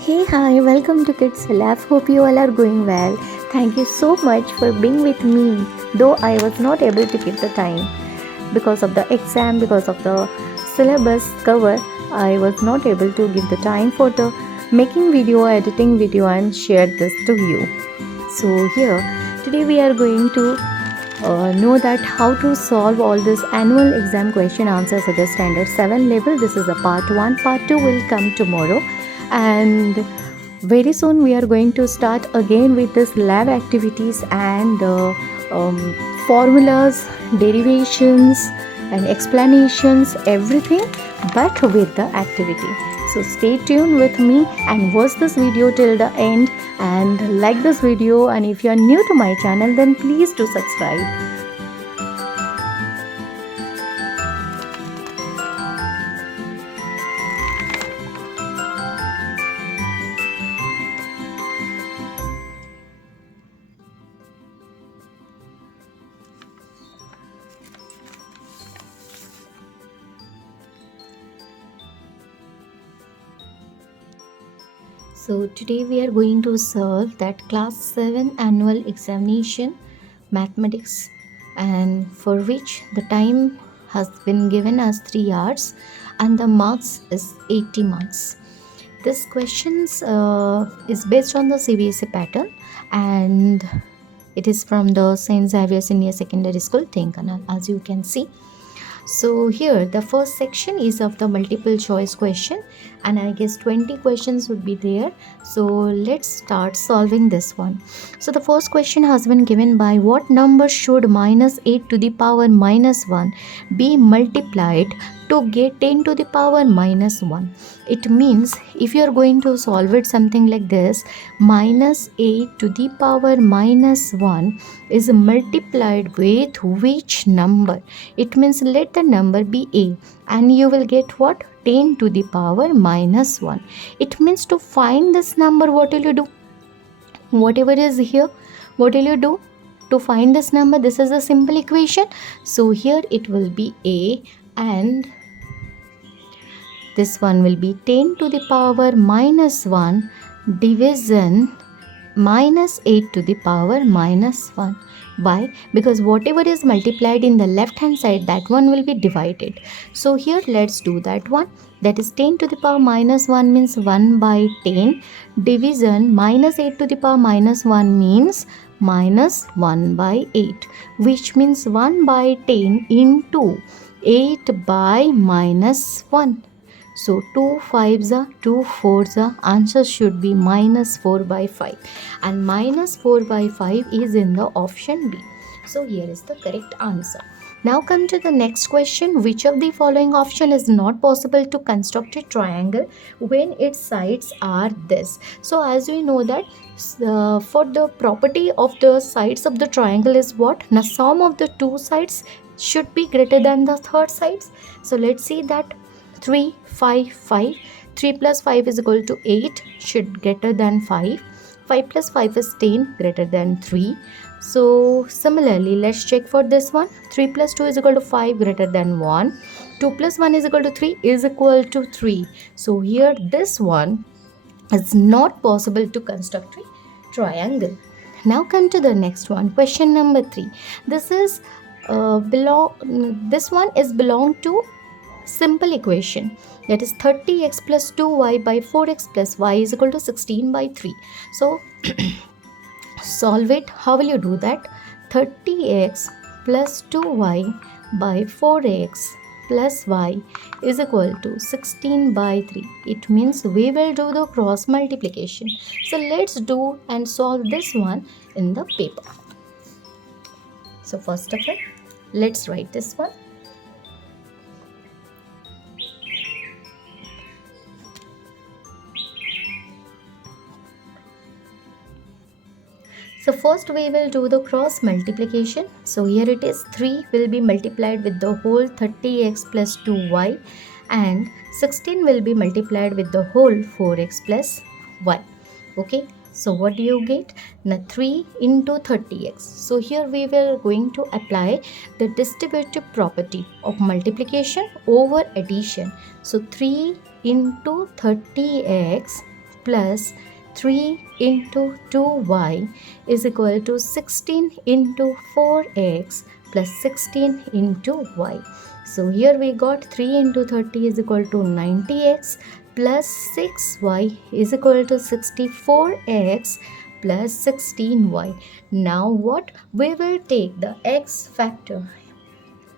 Hey, hi, welcome to Kids Lab. Hope you all are going well. Thank you so much for being with me. Though I was not able to keep the time because of the exam, because of the syllabus cover, I was not able to give the time for the making video, editing video, and share this to you. So here, today we are going to know that how to solve all this annual exam question answer for the standard 7 level. This is the part 1. Part 2 will come tomorrow, and very soon we are going to start again with this lab activities and formulas, derivations and explanations, everything, but with the activity. So stay tuned with me and watch this video till the end, and like this video, and if you are new to my channel then please do subscribe. So today we are going to solve that class 7 annual examination mathematics, and for which the time has been given as 3 hours and the marks is 80 marks. This questions is based on the CBSE pattern, and it is from the St. Xavier Senior Secondary School, Tenkanal, as you can see. So here the first section is of the multiple choice question, and I guess 20 questions would be there. So let's start solving this one. So the first question has been given by: what number should minus 8 to the power minus 1 be multiplied to get 10 to the power minus 1? It means if you are going to solve it something like this: minus 8 to the power minus 1 is multiplied with which number? It means let the number be a, and you will get what? 10 to the power minus 1. It means to find this number, what will you do? Whatever is here, what will you do to find this number? This is a simple equation. So here it will be a, and this one will be 10 to the power minus 1 division minus 8 to the power minus 1. Why? Because whatever is multiplied in the left hand side, that one will be divided. So here let's do that one. That is 10 to the power minus 1 means 1 by 10 division minus 8 to the power minus 1 means minus 1 by 8, which means 1 by 10 into 8 by minus 1. So 2 5s are 2 4s are, answer should be minus 4 by 5, and minus 4 by 5 is in the option B. So here is the correct answer. Now come to the next question. Which of the following option is not possible to construct a triangle when its sides are this? So as we know that for the property of the sides of the triangle is what? Now sum of the two sides should be greater than the third sides. So let's see that 3 5 5, 3 plus 5 is equal to 8, should greater than 5. 5 plus 5 is 10, greater than 3. So similarly let's check for this one. 3 plus 2 is equal to 5, greater than 1. 2 plus 1 is equal to 3, is equal to 3. So here this one is not possible to construct a triangle. Now come to the next one. Question number 3. This is this one is belong to simple equation, that is 30x plus 2y by 4x plus y is equal to 16 by 3. So solve it. How will you do that? 30x plus 2y by 4x plus y is equal to 16 by 3. It means we will do the cross multiplication. So let's do and solve this one in the paper. So first of all, let's write this one. So first we will do the cross multiplication. So here it is, 3 will be multiplied with the whole 30x plus 2y, and 16 will be multiplied with the whole 4x plus y. Okay, so what do you get? Now 3 into 30x. So here we will going to apply the distributive property of multiplication over addition. So 3 into 30x plus 3 into 2y is equal to 16 into 4x plus 16 into y. So here we got 3 into 30 is equal to 90x plus 6y is equal to 64x plus 16y. Now what? We will take the x factor,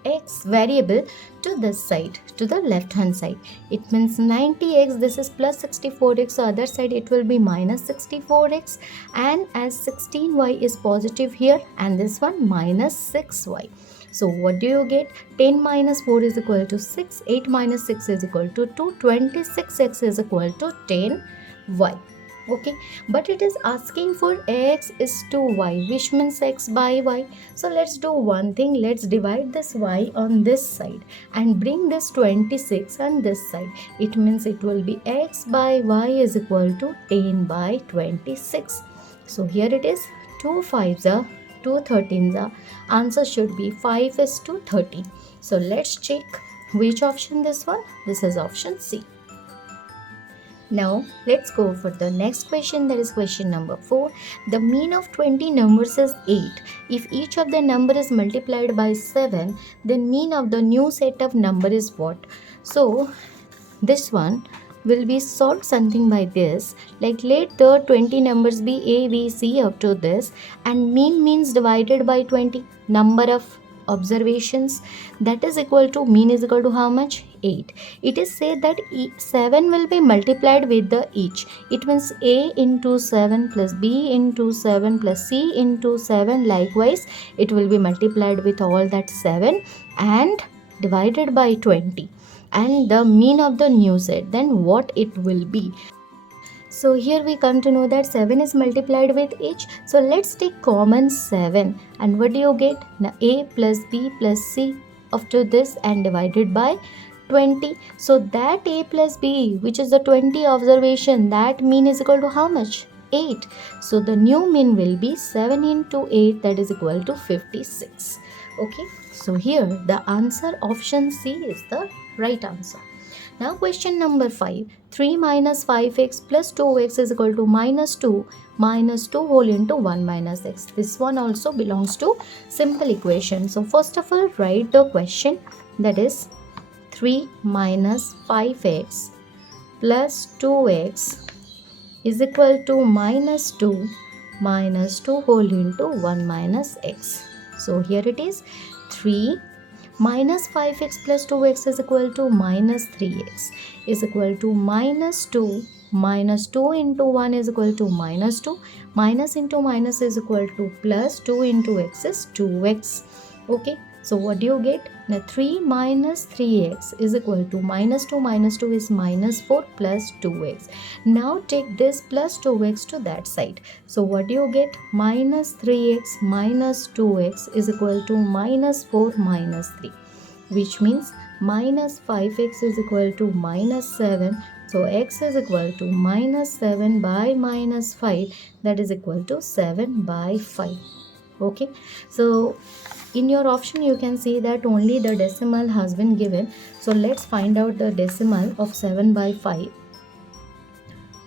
x variable, to this side, to the left hand side. It means 90x, this is plus 64x, so other side it will be minus 64x, and as 16y is positive here and this one minus 6y. So what do you get? 10 minus 4 is equal to 6, 8 minus 6 is equal to 2, 26x is equal to 10y. Okay, but it is asking for x is to y, which means x by y. So let's do one thing, let's divide this y on this side and bring this 26 on this side. It means it will be x by y is equal to 10 by 26. So here it is, 2 5s are 2 13s are, answer should be 5 is to 30. So let's check which option this one. This is option C. Now let's go for the next question, that is question number 4. The mean of 20 numbers is 8. If each of the number is multiplied by 7, then mean of the new set of number is what? So this one will be solved something by this, like let the 20 numbers be A, B, C up to this, and mean means divided by 20, number of observations, that is equal to, mean is equal to how much? 8. It is said that 7 will be multiplied with the each. It means A into 7 plus B into 7 plus C into 7, likewise it will be multiplied with all that 7 and divided by 20, and the mean of the new set, then what it will be. So here we come to know that 7 is multiplied with each. So let's take common 7, and what do you get? Now A plus B plus C up to this and divided by 20. So that A plus B, which is the 20 observation, that mean is equal to how much? 8. So the new mean will be 7 into 8, that is equal to 56. Okay, so here the answer option C is the right answer. Now question number 5. 3 minus 5x plus 2x is equal to minus 2 whole into 1 minus x. This one also belongs to simple equation. So first of all, write the question, that is 3 minus 5x plus 2x is equal to minus 2 whole into 1 minus x. So here it is, 3 minus 5x plus 2x is equal to minus 3x is equal to minus 2 into 1 is equal to minus 2, minus into minus is equal to plus, 2 into x is 2x. Okay, so what do you get? Now 3 minus 3x is equal to minus 2 is minus 4 plus 2x. Now take this plus 2x to that side. So what do you get? Minus 3x minus 2x is equal to minus 4 minus 3, which means minus 5x is equal to minus 7. So x is equal to minus 7 by minus 5, that is equal to 7 by 5. Okay, so in your option you can see that only the decimal has been given. So let's find out the decimal of 7 by 5.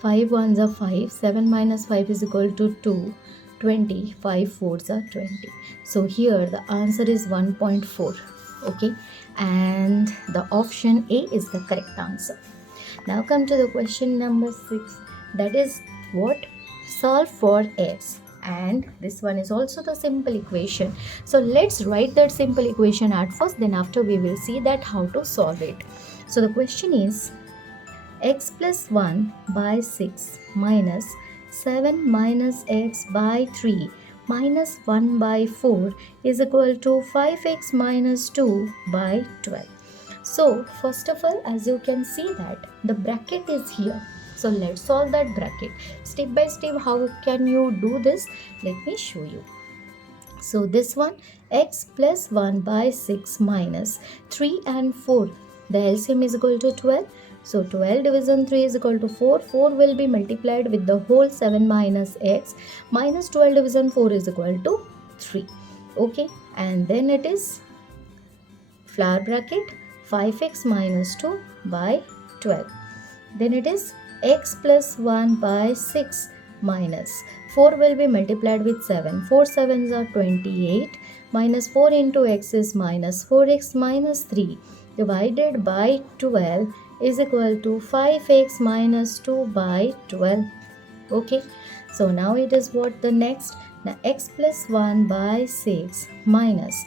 5 ones are 5, 7 minus 5 is equal to 2, 20, 5 fours are 20. So here the answer is 1.4. Okay, and the option A is the correct answer. Now come to the question number 6, that is what? Solve for x. And this one is also the simple equation. So let's write that simple equation at first, then after we will see that how to solve it. So the question is x plus 1 by 6 minus 7 minus x by 3 minus 1 by 4 is equal to 5x minus 2 by 12. So first of all, as you can see that the bracket is here. So let's solve that bracket. Step by step, how can you do this? Let me show you. So this one, x plus 1 by 6 minus 3 and 4. The LCM is equal to 12. So 12 division 3 is equal to 4. 4 will be multiplied with the whole 7 minus x. Minus 12 division 4 is equal to 3. Okay, and then it is flower bracket 5x minus 2 by 12. Then it is x plus 1 by 6 minus 4 will be multiplied with 7. 4 sevens are 28, minus 4 into x is minus 4x minus 3 divided by 12 is equal to 5x minus 2 by 12. Okay, so now it is what the next. Now x plus 1 by 6 minus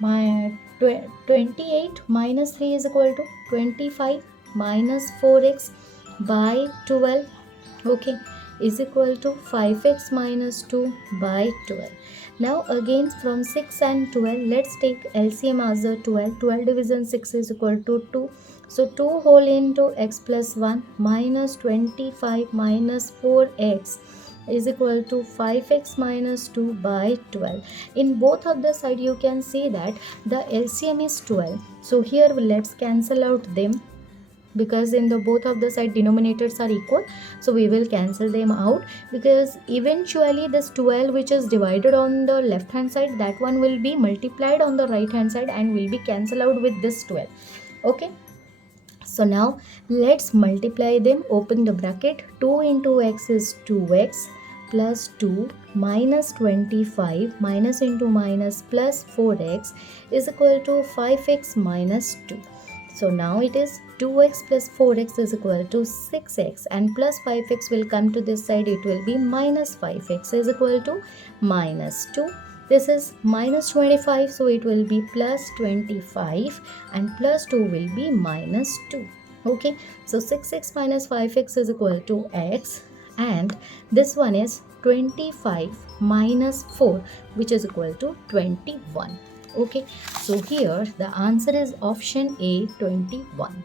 my 28 minus 3 is equal to 25 minus 4x by 12, okay, is equal to 5x minus 2 by 12. Now again from 6 and 12, let's take LCM as a 12. 12 division 6 is equal to 2. So 2 whole into x plus 1 minus 25 minus 4x is equal to 5x minus 2 by 12. In both of the side you can see that the LCM is 12. So here let's cancel out them, because in the both of the side denominators are equal, so we will cancel them out, because eventually this 12 which is divided on the left hand side, that one will be multiplied on the right hand side and will be cancelled out with this 12. Okay, so now let's multiply them. Open the bracket. 2 into x is 2x plus 2 minus 25 minus into minus plus 4x is equal to 5x minus 2. So now it is 2x plus 4x is equal to 6x, and plus 5x will come to this side, it will be minus 5x is equal to minus 2. This is minus 25, so it will be plus 25, and plus 2 will be minus 2. Okay, so 6x minus 5x is equal to x, and this one is 25 minus 4, which is equal to 21. Okay, so here the answer is option A, 21.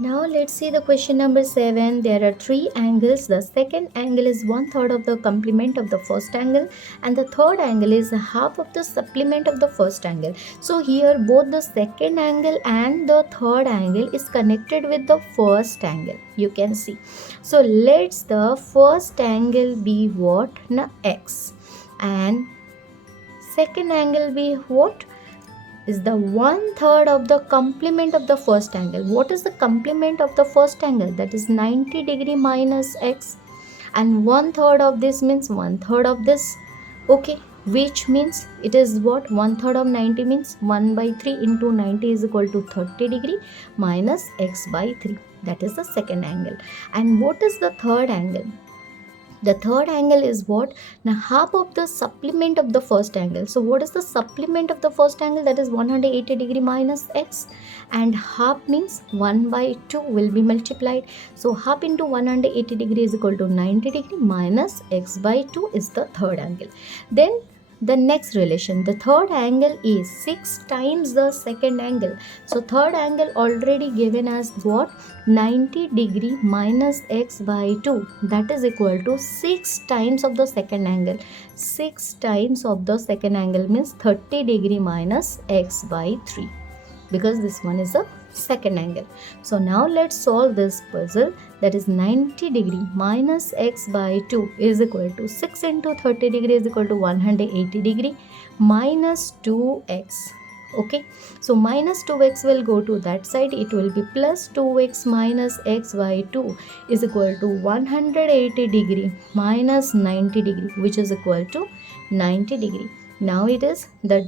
Now let's see the question number 7. There are three angles. The second angle is 1/3 of the complement of the first angle, and the third angle is half of the supplement of the first angle. So here both the second angle and the third angle is connected with the first angle. You can see. So let's the first angle be what? Na x, and second angle be what? Is the 1/3 of the complement of the first angle. What is the complement of the first angle? That is 90 degree minus x, and 1/3 of this means 1/3 of this. Okay, which means it is what? 1/3 of 90 means 1 by 3 into 90 is equal to 30 degree minus x by 3. That is the second angle. And what is the third angle? The third angle is what? Now half of the supplement of the first angle. So what is the supplement of the first angle? That is 180 degree minus x, and half means 1 by 2 will be multiplied. So half into 180 degree is equal to 90 degree minus x by 2 is the third angle. Then the next relation, the third angle is 6 times the second angle. So third angle already given as what? 90 degree minus x by 2, that is equal to 6 times of the second angle. 6 times of the second angle means 30 degree minus x by 3, because this one is a second angle. So now let's solve this puzzle. That is 90 degree minus x by 2 is equal to 6 into 30 degree is equal to 180 degree minus 2x. Okay, so minus 2x will go to that side. It will be plus 2x minus x by 2 is equal to 180 degree minus 90 degree, which is equal to 90 degree. Now it is the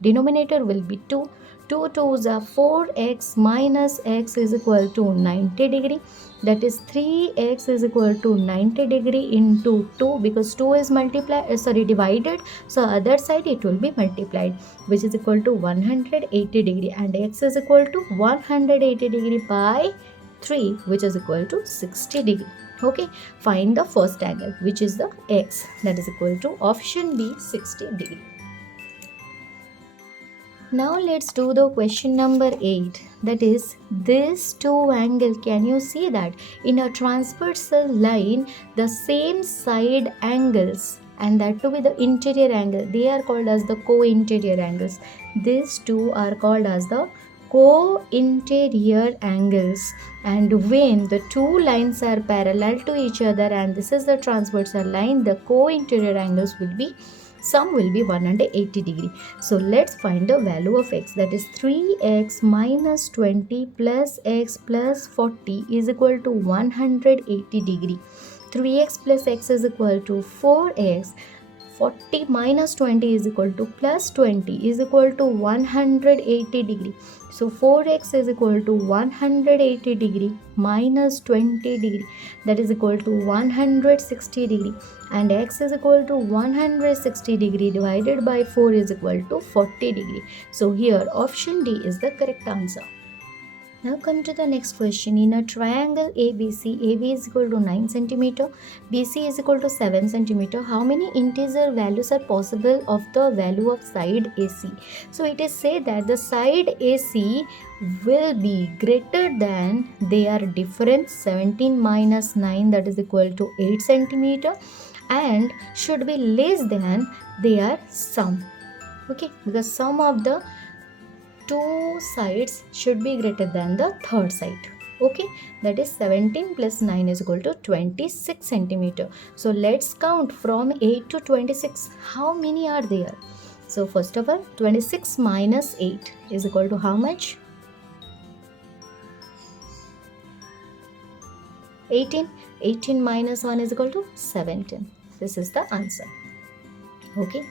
denominator will be 2. 2 2s are 4x minus x is equal to 90 degree. That is 3x is equal to 90 degree into 2, because 2 is divided. So other side it will be multiplied, which is equal to 180 degree, and x is equal to 180 degree by 3, which is equal to 60 degree. Okay, find the first angle, which is the x, that is equal to option B, 60 degree. Now let's do the question number 8. That is this two angle. Can you see that in a transversal line the same side angles, and that to be the interior angle, they are called as the co-interior angles. These two are called as the co-interior angles, and when the two lines are parallel to each other and this is the transversal line, the co-interior angles will be sum will be 180 degree. So let's find the value of x, that is 3x minus 20 plus x plus 40 is equal to 180 degree. 3x plus x is equal to 4x. 40 minus 20 is equal to plus 20 is equal to 180 degree. So 4x is equal to 180 degree minus 20 degree, that is equal to 160 degree, and x is equal to 160 degree divided by 4 is equal to 40 degree. So here option D is the correct answer. Now come to the next question. In a triangle ABC, AB is equal to 9 centimeter, BC is equal to 7 centimeter. How many integer values are possible of the value of side AC? So it is said that the side AC will be greater than their difference 17 minus 9, that is equal to 8 centimeter, and should be less than their sum. Okay, because sum of the two sides should be greater than the third side. Okay, that is 17 plus 9 is equal to 26 centimeter. So let's count from 8 to 26. How many are there? So first of all, 26 minus 8 is equal to how much? 18. 18 minus 1 is equal to 17. This is the answer. Okay.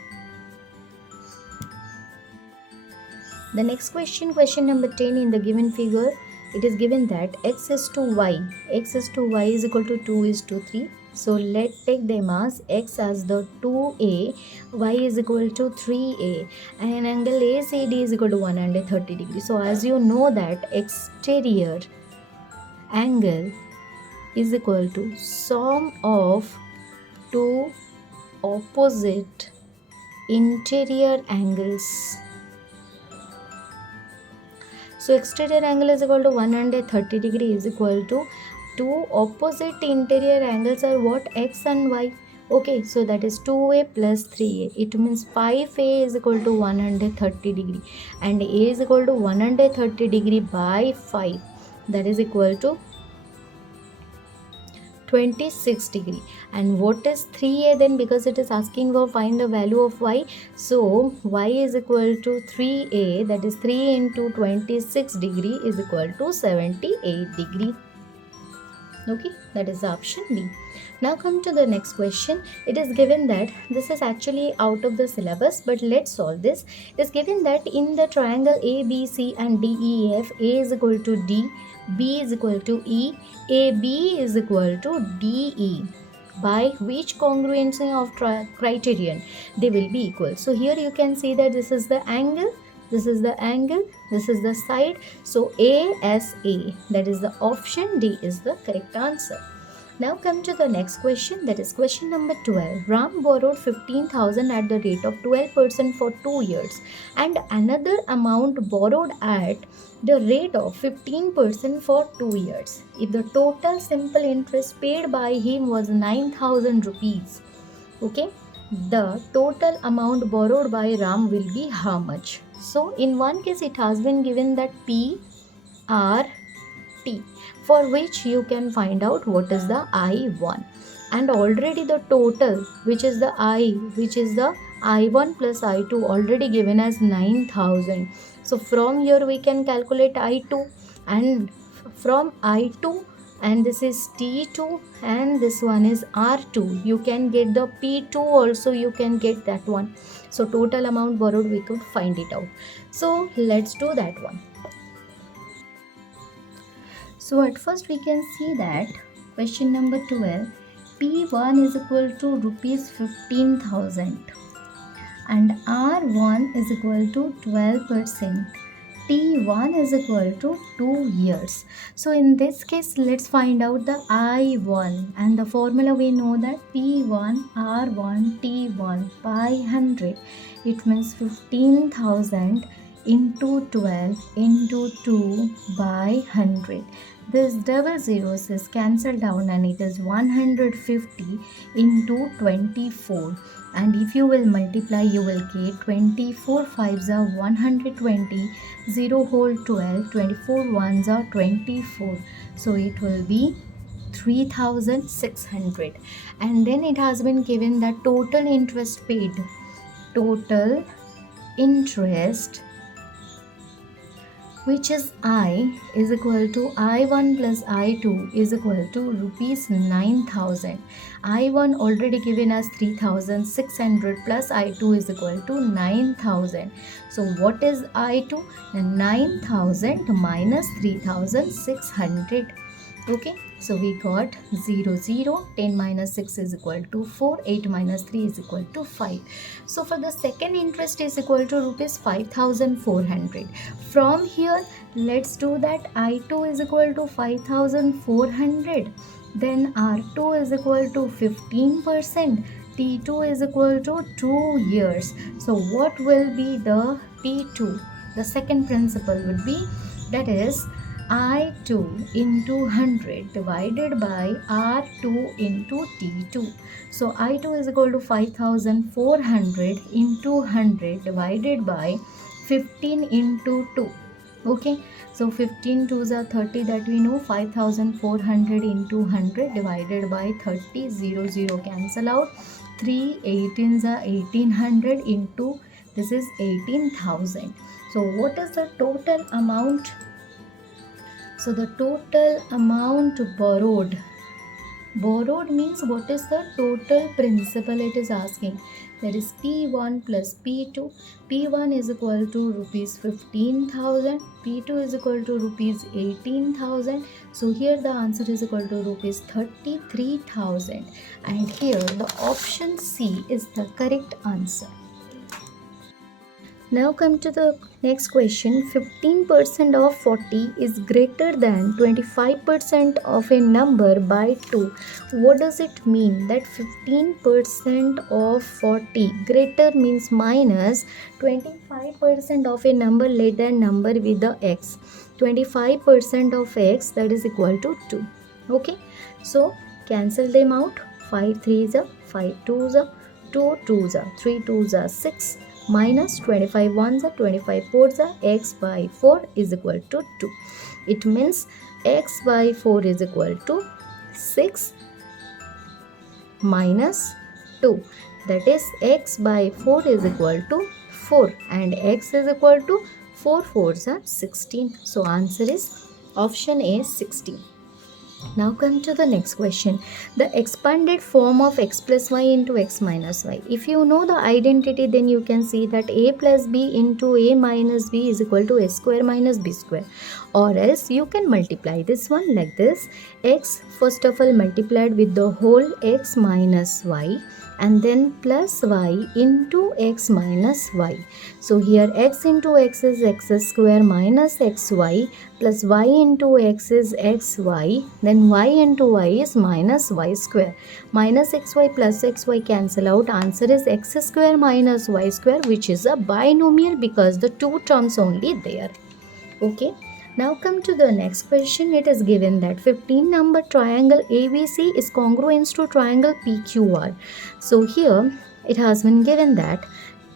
The next question, question number 10, in the given figure, it is given that x is to y is equal to 2 is to 3. So let's take them as x as the 2a, y is equal to 3a, and angle ACD is equal to 130 degrees. So as you know that exterior angle is equal to sum of two opposite interior angles. So exterior angle is equal to 130 degree is equal to two opposite interior angles are what? X and Y. Okay, so that is 2a plus 3a. It means 5a is equal to 130 degree and a is equal to 130 degree by 5. That is equal to 26 degree. And what is 3a then? Because it is asking for find the value of y, so y is equal to 3a, that is 3 into 26 degree is equal to 78 degree. Okay, that is the option B. Now come to the next question. It is given that this is actually out of the syllabus, but let's solve this. It is given that in the triangle ABC and DEF, A is equal to D, B is equal to E, AB is equal to DE. By which congruency of criterion they will be equal? So here you can see that this is the angle, this is the angle, this is the side. So ASA, that is the option D is the correct answer. Now come to the next question, that is question number 12. Ram borrowed 15,000 at the rate of 12% for 2 years and another amount borrowed at the rate of 15% for 2 years. If the total simple interest paid by him was 9,000 rupees, okay, the total amount borrowed by Ram will be how much? So in one case it has been given that P R T, for which you can find out what is the I1, and already the total which is the I1 plus I2 already given as 9,000. So from here we can calculate I2, and from I2, and this is T2 and this one is R2, you can get the P2 also, you can get that one. So total amount borrowed we could find it out. So let's do that one. So at first we can see that question number 12, P1 is equal to rupees 15,000 and R1 is equal to 12%. T1 is equal to 2 years. So in this case, let's find out the I1, and the formula we know that P1 R1 T1 by 100. It means 15,000 into 12 into 2 by 100. This double zeros is cancelled down and it is 150 into 24. And if you will multiply, you will get 24 5s are 120, 0 whole 12, 24 1s are 24. So it will be 3,600. And then it has been given that total interest paid total interest, which is I, is equal to I1 plus I2 is equal to rupees 9,000. I1 already given us 3,600 plus I2 is equal to 9,000. So what is I2? 9,000 minus 3,600. Okay, so we got 0 0. 10 minus 6 is equal to 4, 8 minus 3 is equal to 5. So for the second interest is equal to rupees 5,400. From here, let's do that. I2 is equal to 5,400, then R2 is equal to 15%, T2 is equal to 2 years. So what will be the P2? The second principle would be, that is I2 into 100 divided by R2 into T2. So I2 is equal to 5,400 into 100 divided by 15 into 2. Okay, so 15 2s are 30, that we know. 5,400 into 100 divided by 30, 0 0 cancel out. 3 18s are 1800 into, this is 18,000. So what is the total amount? So the total amount borrowed means what is the total principal it is asking. That is P1 plus P2. P1 is equal to rupees 15,000. P2 is equal to rupees 18,000. So here the answer is equal to rupees 33,000. And here the option C is the correct answer. Now come to the next question. 15% of 40 is greater than 25% of a number by 2. What does it mean? That 15% of 40, greater means minus 25% of a number, let that number with the x. 25% of x, that is equal to 2. Okay, so cancel them out. 5 3s are 5 2s are 2 2s are 3 2s are 6, minus 25 1s are 25 4s are, x by 4 is equal to 2. It means x by 4 is equal to 6 minus 2. That is x by 4 is equal to 4, and x is equal to 4 4s are 16. So answer is option A, 16. Now come to the next question. The expanded form of x plus y into x minus y. If you know the identity, then you can see that a plus b into a minus b is equal to a square minus b square. Or else you can multiply this one like this. X first of all multiplied with the whole x minus y, and then plus y into x minus y. So here x into x is x square minus xy, plus y into x is xy, then y into y is minus y square. Minus xy plus xy cancel out. Answer is x square minus y square, which is a binomial because the two terms only there. Okay. Now come to the next question. It is given that 15 number triangle ABC is congruent to triangle PQR. So here it has been given that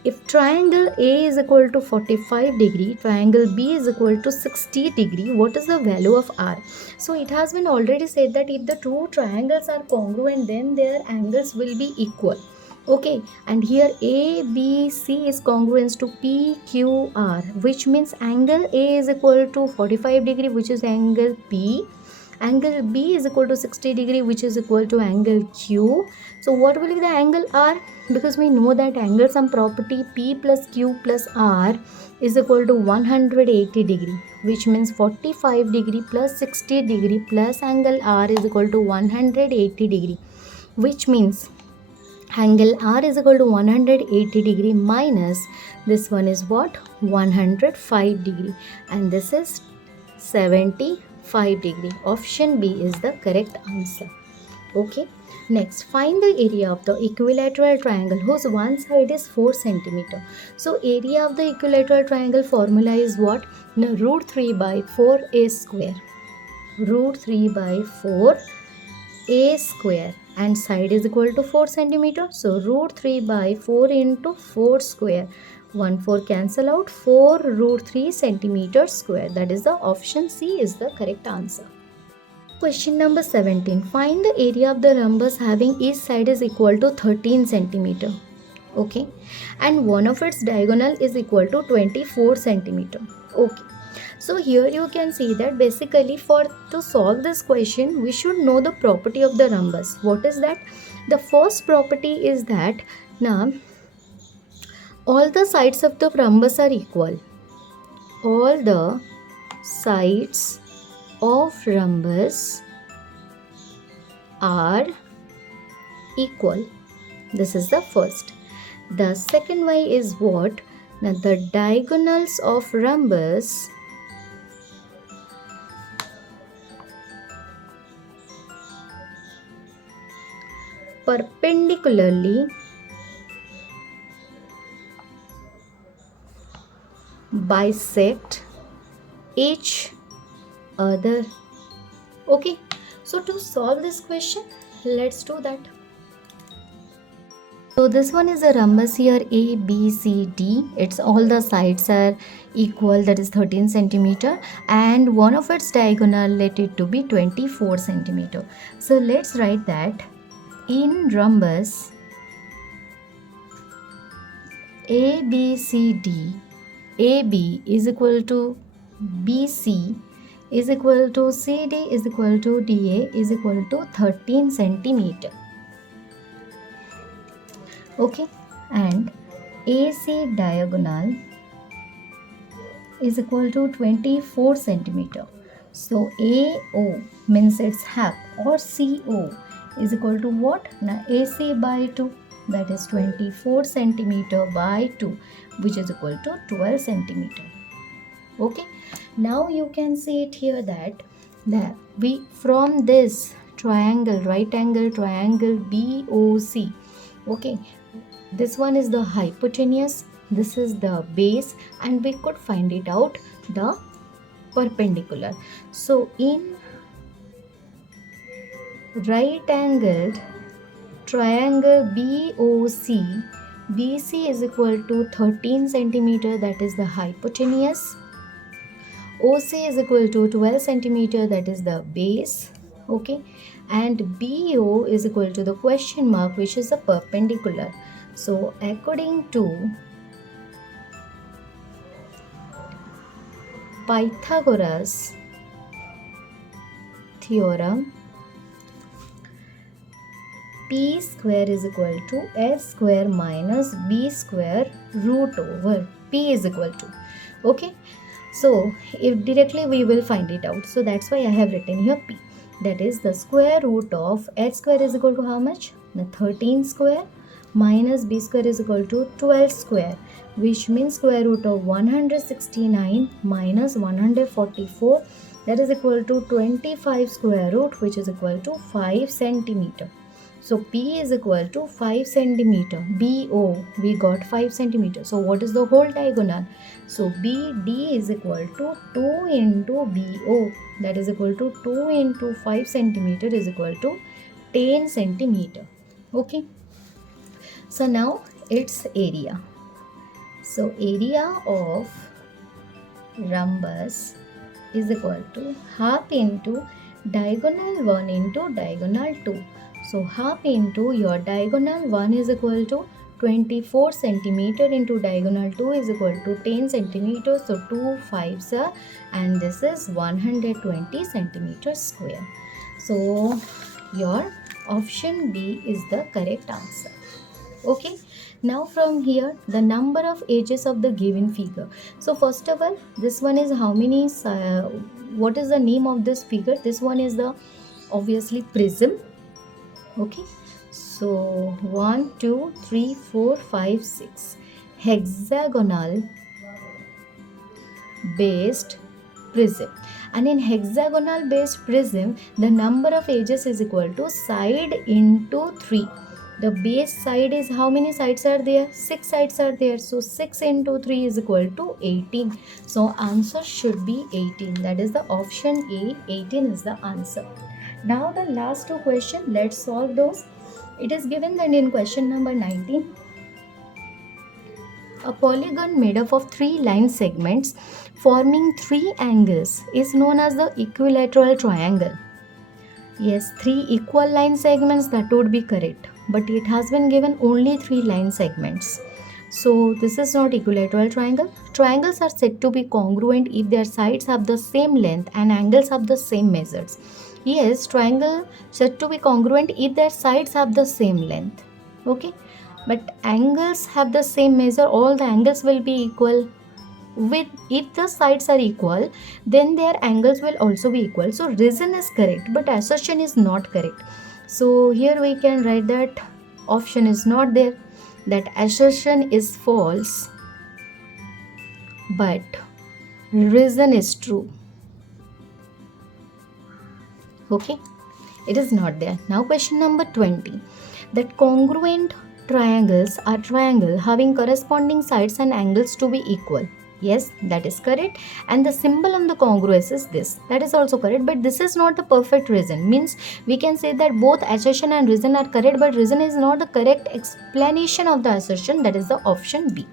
if triangle A is equal to 45 degree, triangle B is equal to 60 degree, what is the value of R? So it has been already said that if the two triangles are congruent, then their angles will be equal. Okay, and here ABC is congruent to PQR, which means angle A is equal to 45 degree, which is angle P. Angle B is equal to 60 degree, which is equal to angle Q. So what will be the angle R? Because we know that angle sum property P plus Q plus R is equal to 180 degree, which means 45 degree plus 60 degree plus angle R is equal to 180 degree, which means angle R is equal to 180 degree minus this one is what? 105 degree, and this is 75 degree. Option B is the correct answer. Okay. Next, find the area of the equilateral triangle whose one side is 4 cm. So area of the equilateral triangle formula is what? Now, root 3 by 4 a square. Root 3 by 4 a square, and side is equal to 4 cm. So root 3 by 4 into 4 square. 1 4 cancel out. 4 root 3 centimeter square. That is the option C is the correct answer. Question number 17. Find the area of the rhombus having each side is equal to 13 cm. Okay, and one of its diagonal is equal to 24 centimeter. Okay, so here you can see that basically for to solve this question we should know the property of the rhombus. What is that? The first property is that now all the sides of the rhombus are equal. All the sides of rhombus are equal. This is the first. The second way is what? Now the diagonals of rhombus perpendicularly bisect each other. Okay, so to solve this question, let's do that. So this one is a rhombus here, A, B, C, D. It's all the sides are equal, that is 13 centimeter, and one of its diagonal, let it to be 24 centimeter. So let's write that in rhombus ABCD, AB is equal to BC is equal to CD is equal to DA is equal to 13 centimeter. Okay, and AC diagonal is equal to 24 centimeter. So AO means its half, or CO is equal to what? Now AC by 2, that is 24 centimeter by 2, which is equal to 12 centimeter. Okay, now you can see it here that we from this triangle, right angle triangle BOC, okay, this one is the hypotenuse, this is the base, and we could find it out the perpendicular. So in right angled triangle BOC, BC is equal to 13 centimeter, that is the hypotenuse. OC is equal to 12 centimeter, that is the base. Okay, and BO is equal to the question mark, which is the perpendicular. So according to Pythagoras theorem, P square is equal to S square minus B square root over P is equal to. Okay, so if directly we will find it out. So that's why I have written here P. That is the square root of H square is equal to how much? The 13 square minus B square is equal to 12 square, which means square root of 169 minus 144, that is equal to 25 square root, which is equal to 5 centimeter. So P is equal to 5 centimeter. BO we got 5 centimeter. So what is the whole diagonal? So BD is equal to 2 into BO, that is equal to 2 into 5 centimeter is equal to 10 centimeter. Okay. So now its area. So area of rhombus is equal to half into diagonal 1 into diagonal 2. So half into your diagonal 1 is equal to 24 centimeter into diagonal 2 is equal to 10 centimeter. So 2 5s are, and this is 120 centimeter square. So your option B is the correct answer. Okay, now from here the number of edges of the given figure. So first of all, this one is how many, what is the name of this figure? This one is the obviously prism. Okay, so 1 2 3 4 5 6 hexagonal based prism, and in hexagonal based prism the number of edges is equal to side into 3. The base side is, how many sides are there? 6 sides are there. So 6 into 3 is equal to 18. So answer should be 18. That is the option A. 18 is the answer. Now the last two questions, let's solve those. It is given that in question number 19. A polygon made up of 3 line segments forming 3 angles is known as the equilateral triangle. Yes, 3 equal line segments, that would be correct. but it has been given only 3 line segments. So this is not equilateral triangle. Triangles are said to be congruent if their sides have the same length and angles have the same measures. Yes, triangle said to be congruent if their sides have the same length. Okay, but angles have the same measure. All the angles will be equal. With if the sides are equal, then their angles will also be equal. So reason is correct, but assertion is not correct. So here we can write that option is not there, that assertion is false, but reason is true. Okay, it is not there. Now question number 20, that congruent triangles are triangle having corresponding sides and angles to be equal. Yes, that is correct. And the symbol on the congruous is this. That is also correct, but this is not the perfect reason. Means we can say that both assertion and reason are correct, but reason is not the correct explanation of the assertion. That is the option B.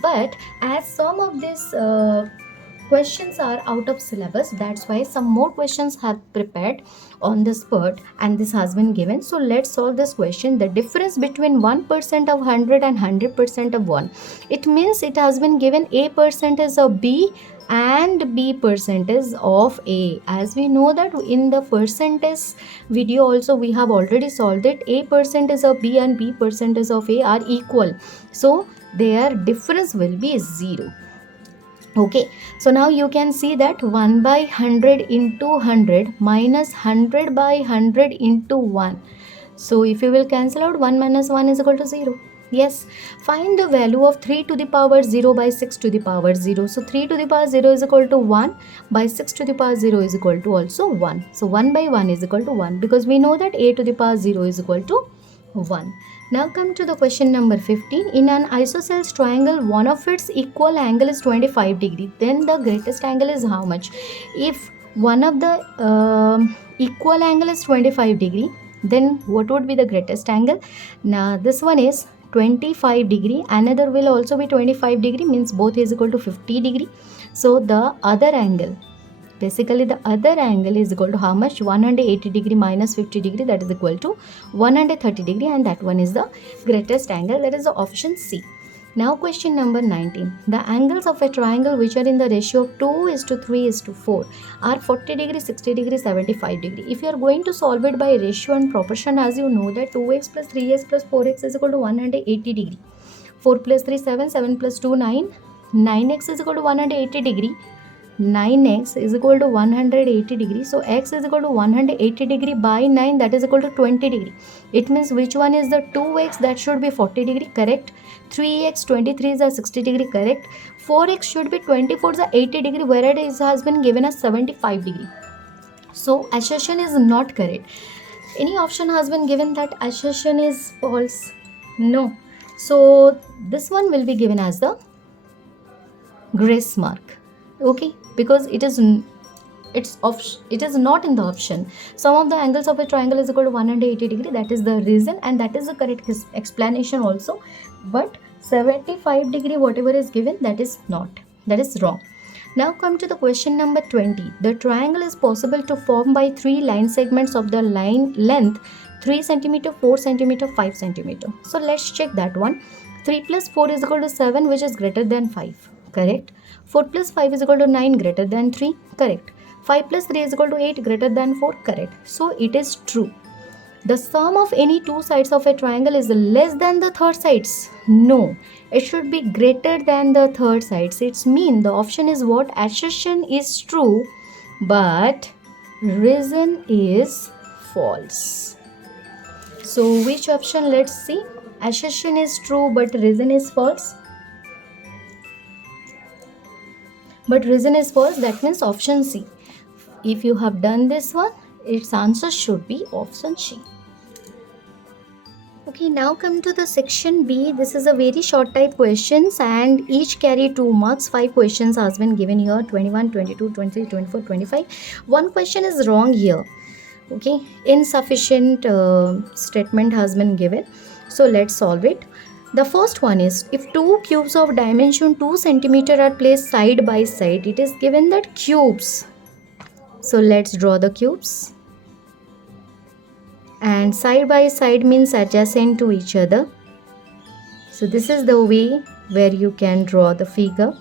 But as some of these questions are out of syllabus, that's why some more questions have prepared on the spot and this has been given. So let's solve this question. The difference between 1% of 100 and 100% of 1, it means it has been given a percentage of B and B percentage of A. As we know that in the percentage video also we have already solved it. A percentage of B and B percentage of A are equal, so their difference will be 0. Okay, so now you can see that 1 by 100 into 100 minus 100 by 100 into 1. So if you will cancel out, 1 minus 1 is equal to 0. Yes, find the value of 3 to the power 0 by 6 to the power 0. So 3 to the power 0 is equal to 1, by 6 to the power 0 is equal to also 1. So 1 by 1 is equal to 1, because we know that a to the power 0 is equal to 1. Now come to the question number 15. In an isosceles triangle, one of its equal angle is 25 degree. Then the greatest angle is how much? If one of the equal angle is 25 degree, then what would be the greatest angle? Now this one is 25 degree. Another will also be 25 degree, means both is equal to 50 degree. So the other angle, basically the other angle is equal to how much? 180 degree minus 50 degree, that is equal to 130 degree, and that one is the greatest angle. That is the option C. Now question number 19. The angles of a triangle which are in the ratio of 2:3:4 are 40 degree, 60 degree, 75 degree. If you are going to solve it by ratio and proportion, as you know that 2x plus 3x plus 4x is equal to 180 degree. 4 plus 3 7, 7 plus 2 9, 9x is equal to 180 degree. 9x is equal to 180 degree. So x is equal to 180 degree by 9, that is equal to 20 degree. It means which one is the 2x? That should be 40 degree, correct. 3x 23 is a 60 degree, correct. 4x should be 24 is a 80 degree, whereas it has been given as 75 degree. So assertion is not correct. Any option has been given that assertion is false? No. So this one will be given as the grace mark. Okay, because it is not in the option. Sum of the angles of a triangle is equal to 180 degree. That is the reason, and that is the correct explanation also. But 75 degree whatever is given, that is not, that is wrong. Now come to the question number 20. The triangle is possible to form by 3 line segments of the line length 3 cm, 4 cm, 5 cm. So let's check that one. 3 plus 4 is equal to 7, which is greater than 5, correct. 4 plus 5 is equal to 9, greater than 3, correct. 5 plus 3 is equal to 8, greater than 4, correct. So it is true. The sum of any two sides of a triangle is less than the third sides. No, it should be greater than the third sides. It's mean the option is what? Assertion is true, but reason is false. So which option? Let's see. Assertion is true, but reason is false. But reason is false, that means option C. If you have done this one, its answer should be option C. Okay, now come to the section B. This is a very short type questions and each carry 2 marks. 5 questions has been given here, 21, 22, 23, 24, 25. One question is wrong here. Okay, insufficient statement has been given. So let's solve it. The first one is, if two cubes of dimension 2 cm are placed side by side, it is given that cubes. So let's draw the cubes. and side by side means adjacent to each other. So this is the way where you can draw the figure.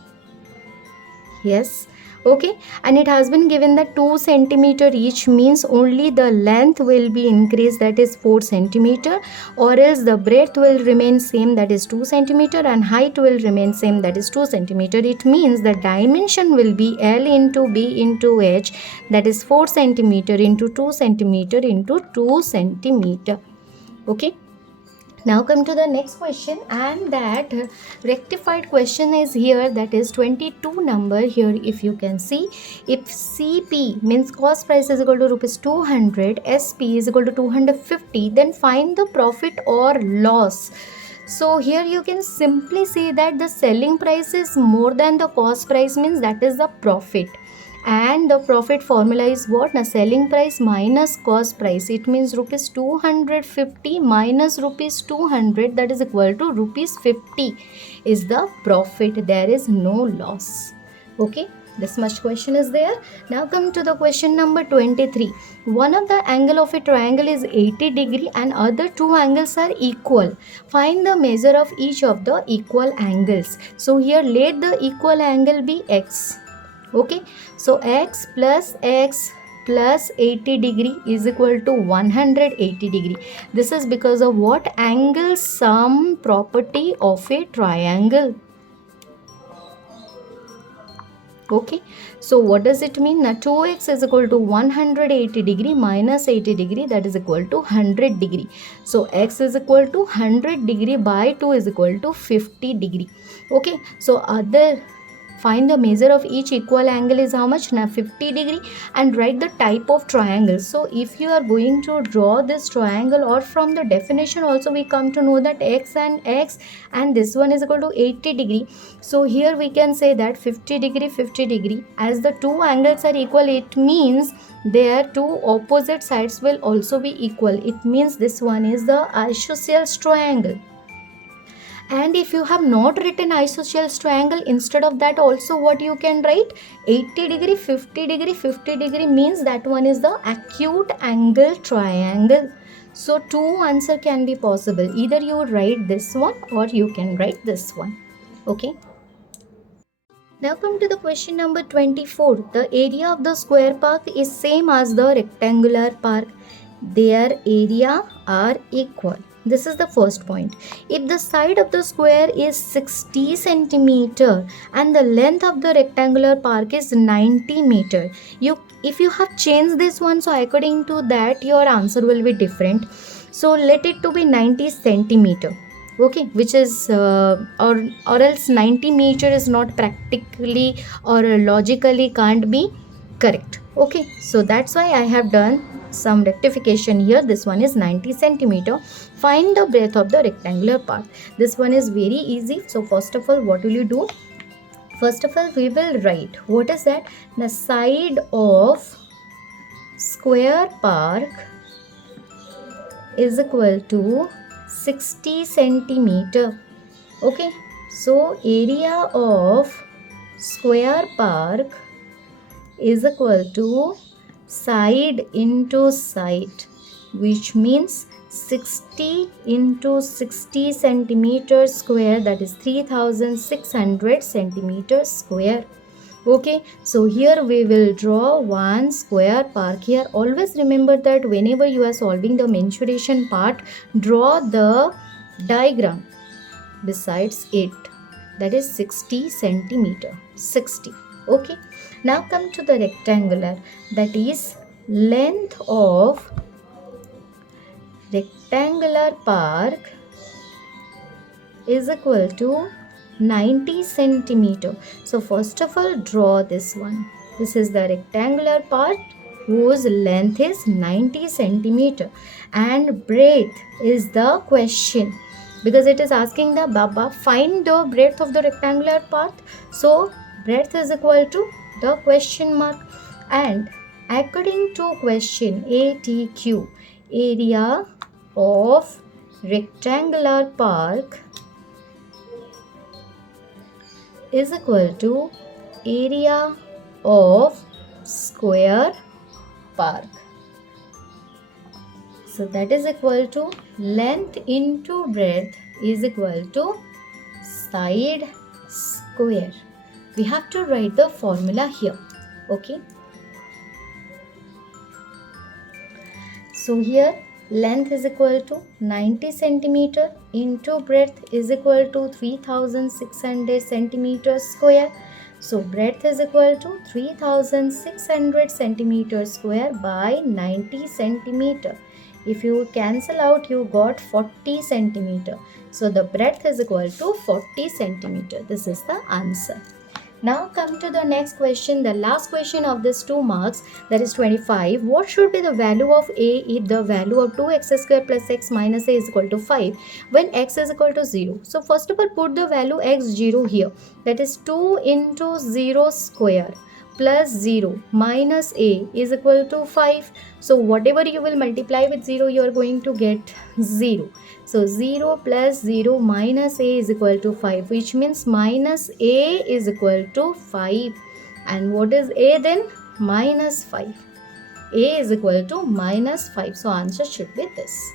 Yes, okay, and it has been given that 2 centimeter each means only the length will be increased, that is 4 centimeter, or else the breadth will remain same, that is 2 centimeter, and height will remain same, that is 2 centimeter. It means the dimension will be L into B into H, that is 4 centimeter into 2 centimeter into 2 centimeter. Okay. Now come to the next question, and that rectified question is here, that is 22 number. Here if you can see, if CP means cost price is equal to rupees 200, SP is equal to 250, then find the profit or loss. So here you can simply say that the selling price is more than the cost price, means that is the profit. And the profit formula is what? Now selling price minus cost price. It means rupees 250 minus rupees 200, that is equal to rupees 50 is the profit. There is no loss. Okay, this much question is there. Now come to the question number 23. One of the angle of a triangle is 80 degree and other two angles are equal. Find the measure of each of the equal angles. So here let the equal angle be x. Okay, so x plus 80 degree is equal to 180 degree. This is because of what? Angle sum property of a triangle. Okay, so what does it mean? Now 2x is equal to 180 degree minus 80 degree, that is equal to 100 degree. So x is equal to 100 degree by 2 is equal to 50 degree. Okay, so find the measure of each equal angle is how much? Now 50 degree, and write the type of triangle. So if you are going to draw this triangle, or from the definition also we come to know that x and this one is equal to 80 degree. So here we can say that 50 degree, as the two angles are equal, it means their two opposite sides will also be equal. It means this one is the isosceles triangle. And if you have not written isosceles triangle, instead of that also what you can write? 80 degree, 50 degree, 50 degree means that one is the acute angle triangle. So two answer can be possible. Either you write this one or you can write this one. Okay. Now come to the question number 24. The area of the square park is same as the rectangular park. Their area are equal. This is the first point. If the side of the square is 60 centimeter and the length of the rectangular park is 90 meter, if you have changed this one, so according to that your answer will be different. So let it to be 90 centimeter. Okay, which is or else 90 meter is not practically or logically can't be correct. Okay, so that's why I have done some rectification here. This one is 90 centimeter. Find the breadth of the rectangular part. This one is very easy. So first of all, what will you do? First of all, we will write, what is that? The side of square park is equal to 60 centimeter. Okay, so area of square park is equal to side into side, which means 60 into 60 centimeters square, that is 3600 centimeters square. Okay, so here we will draw one square park here. Always remember that whenever you are solving the mensuration part, draw the diagram besides it, that is 60 centimeter, 60. Okay, now come to the rectangular, that is length of rectangular park is equal to 90 centimeter. So first of all, draw this one. This is the rectangular part whose length is 90 centimeter, and breadth is the question, because it is asking the Baba find the breadth of the rectangular part. So breadth is equal to the question mark, and according to question ATQ, area of rectangular park is equal to area of square park. So that is equal to length into breadth is equal to side square. We have to write the formula here. Okay. So here length is equal to 90 centimeter into breadth is equal to 3600 centimeters square. So breadth is equal to 3600 centimeters square by 90 centimeter. If you cancel out, you got 40 centimeter. So the breadth is equal to 40 centimeter. This is the answer. Now come to the next question, the last question of this 2 marks, that is 25. What should be the value of a if the value of 2x square plus x minus a is equal to 5 when x is equal to 0? So first of all, put the value x0 here. That is 2 into 0 square plus 0 minus a is equal to 5. So whatever you will multiply with 0, you are going to get 0. So 0 plus 0 minus a is equal to 5, which means minus a is equal to 5. And what is a then? Minus 5. A is equal to minus 5. So answer should be this.